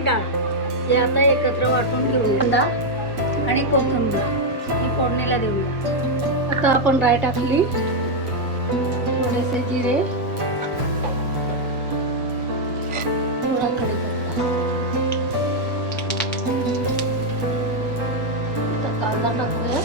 आणि डाळ हे आता एकत्र वाटून घेऊया. कांदा आणि कोथिंबीर ही फोडणीला देऊया. आता आपण राई टाकली, थोडेसे जिरे, थोडा कढीपत्ता, आता कांदा टाकूया.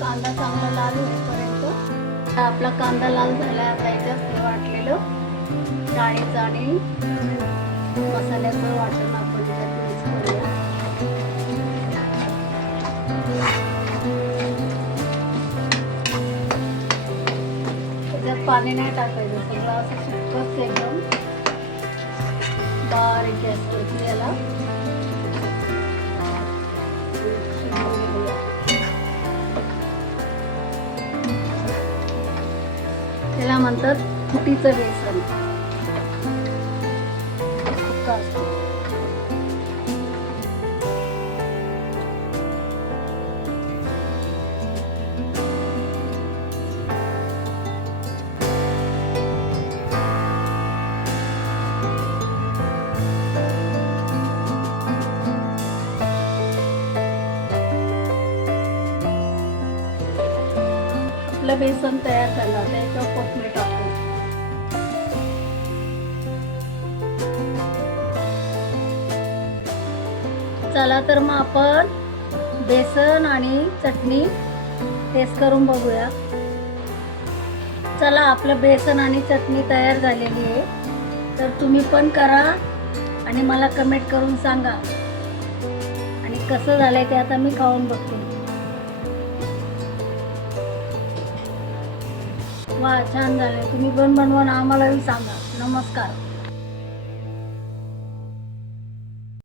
कांदा चांगला लाल होईपर्यंत. आपला कांदा लाल झाला. आता याच्यात हे वाटलेलं डाळीचं आणि मसाल्याचं वाटण आपण त्याच्यात मिक्स करूया. त्याच्यात पाणी नाही टाकायचं, सगळं असं सुकंच एकदम बारीक गॅसवरती याला त्याला म्हणतात फुटीचं बेसन. आपलं बेसन तयार झालं. आता याच्यावर कोथिंबीर टाकू. चला तर मग आपण बेसन आणि चटणी टेस्ट करून बघूया. चला, आपलं बेसन आणि चटणी तयार झालेली आहे. तर तुम्ही पण करा आणि मला कमेंट करून सांगा. आणि कसं झालंय ते आता मी खाऊन बघते. वा, छान झालंय. तुम्ही पण बनवा, आम्हालाही सांगा. नमस्कार.